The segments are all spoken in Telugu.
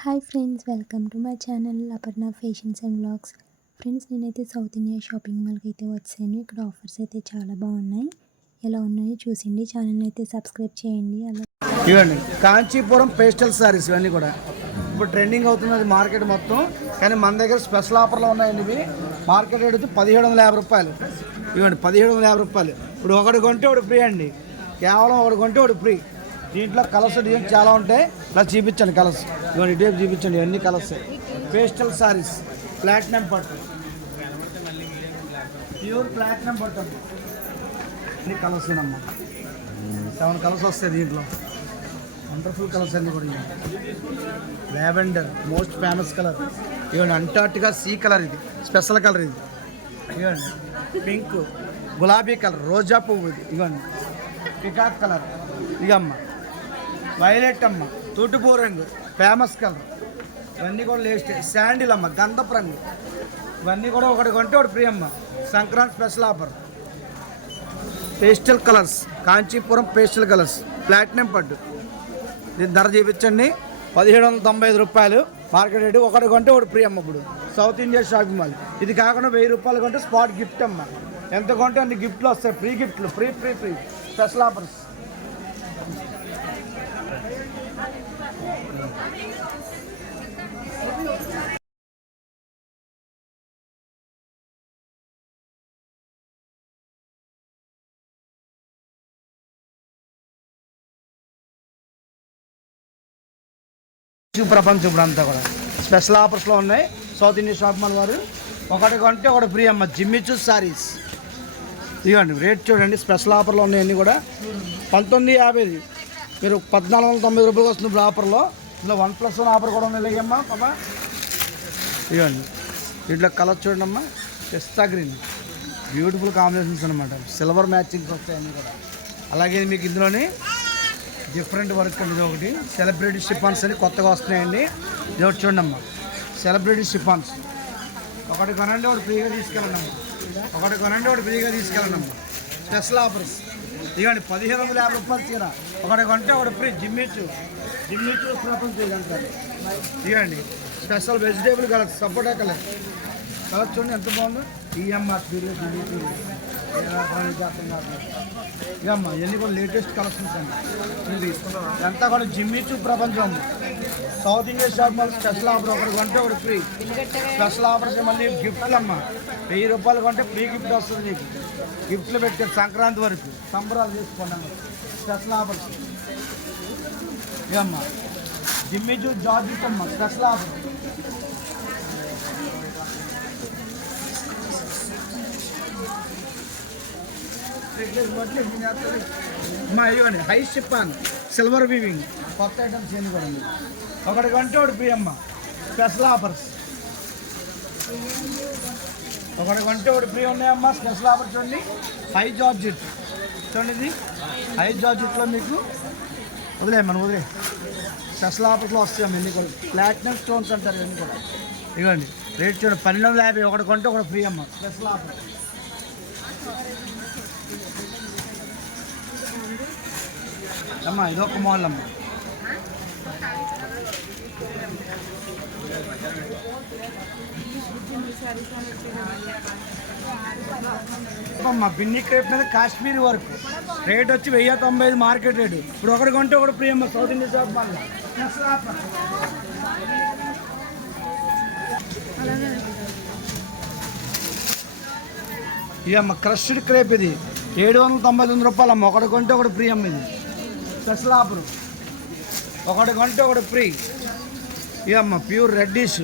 Hi friends, welcome to my channel Aparna fashions and vlogs. Friends, నేనైతే సౌత్ ఇండియా షాపింగ్ మాల్కి అయితే వచ్చాను. ఇక్కడ ఆఫర్స్ అయితే చాలా బాగున్నాయి. ఎలా ఉన్నాయో చూసిండి. ఛానల్ అయితే సబ్స్క్రైబ్ చేయండి. ఇవ్వండి కాంచీపురం పేస్టల్ సారీస్ ఇవన్నీ కూడా ఇప్పుడు ట్రెండింగ్ అవుతున్నది మార్కెట్ మొత్తం. కానీ మన దగ్గర స్పెషల్ ఆఫర్లో ఉన్నాయండి. ఇవి మార్కెట్ రేట్ వచ్చి 1750 రూపాయలు. ఇవ్వండి 1750 రూపాయలు. ఇప్పుడు ఒకటి కొంటే ఒకటి ఫ్రీ అండి. కేవలం ఒకటి కొంటే ఒకటి ఫ్రీ. దీంట్లో కలర్స్ డిజైన్స్ చాలా ఉంటాయి. ఇలా చూపించండి కలర్స్. ఇవన్నీ డేప్ చూపించండి. అన్ని కలర్స్ పేస్టల్ సారీస్, ప్లాటినం పట్టు, ప్యూర్ ప్లాటినం పట్టు అండి. అన్ని కలర్స్ అమ్మా. 7 కలర్స్ వస్తాయి దీంట్లో. వండర్ఫుల్ కలర్స్ అన్నీ కూడా. Lavender most famous colour. ఇవ్వండి అంటార్టికా సీ కలర్, ఇది స్పెషల్ కలర్. ఇది ఇవ్వండి పింక్, గులాబీ కలర్, రోజా పువ్వు. ఇది ఇవ్వండి పికాక్ కలర్. ఇగమ్మ వైలెట్ అమ్మ, తూటుపూ రంగు ఫేమస్ కలర్. ఇవన్నీ కూడా లేస్ట్ శాండిల్ అమ్మ, గంధపు రంగు. ఇవన్నీ కూడా ఒకటి కొంటే ఒకటి ఫ్రీ అమ్మ. Sankranti special offer. Pastel colours, Kanchipuram pastel colours, platinum పట్టు. దీని ధర చూపించండి 1795 రూపాయలు మార్కెట్ రేటు. ఒకటి కొంటే ఒకటి ఫ్రీ అమ్మ. ఇప్పుడు సౌత్ ఇండియా షాపింగ్ మాల్. ఇది కాకుండా 1000 రూపాయలు కొంటే స్పాట్ గిఫ్ట్ అమ్మ. ఎంత కొంటే అన్ని గిఫ్ట్లు వస్తాయి. ఫ్రీ గిఫ్ట్లు, free free free special offers. ప్రపంచం ఇప్పుడు అంతా కూడా స్పెషల్ ఆఫర్స్లో ఉన్నాయి సౌత్ ఇండియా షాప్ మాల్ వారు. ఒకటి కొంటే ఒకటి ఫ్రీ అమ్మ. జిమ్మిచూ సారీస్ ఇవ్వండి. రేట్ చూడండి, స్పెషల్ ఆఫర్లో ఉన్నాయి అన్నీ కూడా. 1950 మీరు 1490 రూపాయలు వస్తుంది ఇప్పుడు ఆఫర్లో. ఇందులో 1+1 ఆఫర్ కూడా ఉంది. ఇలాగమ్మా పాపా ఇవ్వండి. వీటిలో కలర్ చూడండి అమ్మా. పిస్తా గ్రీన్, బ్యూటిఫుల్ కాంబినేషన్స్ అనమాట. సిల్వర్ మ్యాచింగ్స్ వస్తాయి అన్నీ కూడా. అలాగే మీకు ఇందులోని డిఫరెంట్ వర్క్ అండి. ఇది ఒకటి సెలబ్రిటీ షిఫాన్స్ అని కొత్తగా వస్తున్నాయండి. ఇది ఒకటి చూడండి అమ్మా, సెలబ్రిటీ షిఫాన్స్. ఒకటి కొనండి ఒకటి ఫ్రీగా తీసుకెళ్ళండి అమ్మా. ఒకటి కొనండి ఒకటి ఫ్రీగా తీసుకెళ్ళండి అమ్మా. స్పెషల్ ఆఫర్స్ ఇవ్వండి. 1750 రూపాయలు చీర. ఒకటి కొంటే ఒకటి ఫ్రీ. జిమ్మిచూ ప్రపంచం అంటారు. ఇవ్వండి స్పెషల్ వెజిటేబుల్ కలర్, సపోటా కలర్. కలర్ చూడండి ఎంత బాగుందో. ఈఎంఆర్ ఇవమ్మా ఇవన్నీ కూడా లేటెస్ట్ కలెక్షన్స్ అండి. ఇది ఎంత కూడా జిమ్మిచూ ప్రపంచం. South India shop mall special offer. ఒకటి కొంటే ఒకటి ఫ్రీ. స్పెషల్ ఆఫర్స్ మళ్ళీ గిఫ్ట్లు అమ్మ. 1000 రూపాయలు కొంటే ఫ్రీ గిఫ్ట్ వస్తుంది మీకు. గిఫ్ట్లు పెట్టారు సంక్రాంతి వరకు. సంబరాలు చేసుకోండి అమ్మ. స్పెషల్ ఆఫర్స్ ఇవమ్మా. జిమ్మిచూ జార్జెట్ అమ్మ, స్పెషల్ ఆఫర్. మా ఇవ్వండి హై షిఫాన్, సిల్వర్ వీవింగ్ కొత్త ఐటమ్స్ ఏమి కూడా ఉంది. ఒకటి కొంటే ఒకటి ఫ్రీ అమ్మ. Special offers. ఒకటి కొంటే ఒకటి ఫ్రీ ఉన్నాయమ్మా. స్పెషల్ ఆఫర్ చూడండి. హై జార్జెట్ చూడండి. ఇది హై జార్జెట్లో మీకు వదిలే స్పెషల్ ఆఫర్స్లో వస్తాయమ్మ. ఎన్ని కూడా ప్లాటినం స్టోన్స్ అంటారు ఇవన్నీ కూడా. ఇవ్వండి రేట్ చూడండి 1250. ఒకటి కొంటే ఒకటి ఫ్రీ అమ్మ. Special offer. అమ్మా ఇదొక మోడల్ అమ్మ. అమ్మా బిన్ని క్రేప్ మీద కాశ్మీరీ వర్క్. రేట్ వచ్చి 1095 మార్కెట్ రేటు. ఇప్పుడు ఒకటి కొంటే ఒకటి ఫ్రీ అమ్మ. South India shop mall. ఇదమ్మ క్రష్డ్ క్రేప్. ఇది 799 రూపాయలు అమ్మ. ఒకటి కొంటే ఒకటి ఫ్రీ అమ్మ. ఇది స్పెషల్ ఆఫర్. ఒకటి కొంటే ఒకటి ఫ్రీ. ఇదమ్మ pure reddish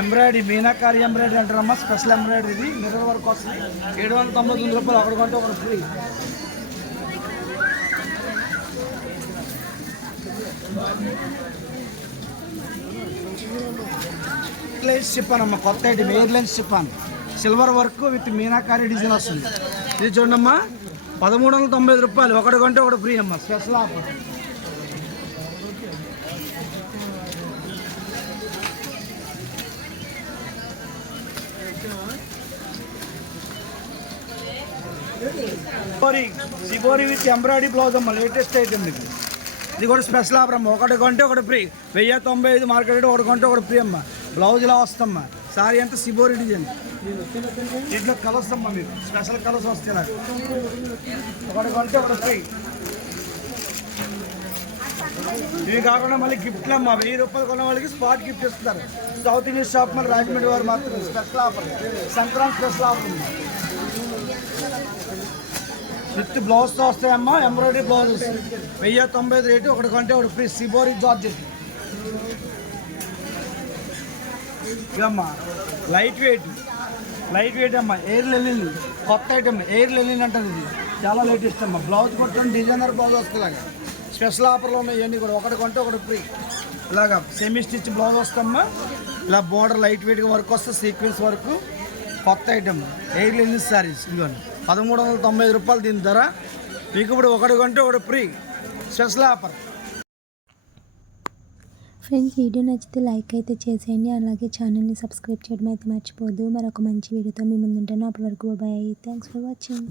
embroidery, meenakari embroidery అంటారమ్మా. Special embroidery. ఇది మిర్రర్ వర్క్ వస్తుంది. 799 రూపాయలు. ఒకటి కొంటే ఒకటి ఫ్రీ. ఎయిర్లైన్స్ షిఫాన్ అమ్మ. కొత్త item airlines chiffon. Silver work with meenakari design వస్తుంది. ఇది చూడమ్మా 1390 రూపాయలు. ఒకటి కొంటే ఒకటి ఫ్రీ అమ్మ. Special offer. Shibori with embroidery blouse అమ్మ. లేటెస్ట్ ఐటమ్ ఇది. ఇది కూడా స్పెషల్ ఆఫర్ అమ్మ, ఒకటి కొంటే ఒకటి ఫ్రీ. 1095 మార్కెట్ రేట్, ఒకటి కొంటే ఒకటి ఫ్రీ అమ్మ. బ్లౌజ్ ఇలా వస్తమ్మా, సారీ అంతా సిబోరి డిజైన్. దీంట్లో కలర్స్ అమ్మా, మీకు స్పెషల్ కలర్స్ వస్తాయి నాకు. ఒకటి కొంటే ఒకటి ఫ్రీ. ఇవి కాకుండా మళ్ళీ గిఫ్ట్లు అమ్మా, 1000 రూపాయలు కొన్న వాళ్ళకి స్పాట్ గిఫ్ట్ ఇస్తారు. సౌత్ ఇండియన్ షాప్ మళ్ళీ రాజమండ్రి వారు మాత్రం special offer, Sankranti special offer ఉంది. విత్ బ్లౌజ్తో వస్తాయమ్మా, ఎంబ్రాయిడరీ బ్లౌజెస్. 1095 రేటు, ఒకటి కొంటే ఒకటి ఫ్రీ. సిబోరి జార్జెట్ ఇదమ్మా, లైట్ వెయిట్ అమ్మా. ఎయిర్ లెనిన్ కొత్త ఐటమ్, ఎయిర్ లెనిన్ అంటారు. ఇది చాలా లేటెస్ట్ అమ్మా. బ్లౌజ్ కొట్టండి, డిజైనర్ బ్లౌజ్ వస్తుందిలాగా. స్పెషల్ ఆఫర్లో ఉన్నాయి ఇవన్నీ కూడా, ఒకటి కొంటే ఒకటి ఫ్రీ. ఇలాగా సెమీ స్టిచ్ బ్లౌజ్ వస్తామ్మా. ఇలా బోర్డర్ లైట్ వెయిట్గా వర్క్ వస్తుంది, సీక్వెన్స్ వర్క్. కొత్త ఐటమ్ ఎయిర్ లెనిన్ శారీస్. ఇదిగోండి 1395 రూపాయలు దీని ధర. మీకు ఇప్పుడు ఒకటి కొంటే ఒకటి free, special offer. Friends, video నచ్చితే లైక్ అయితే చేసేయండి, అలాగే ఛానల్ని సబ్స్క్రైబ్ చేయడం అయితే మర్చిపోద్దు. మరొక మంచి వీడియోతో మీ ముందుంటాను. అప్పటి వరకు బాయ్. Thanks for watching.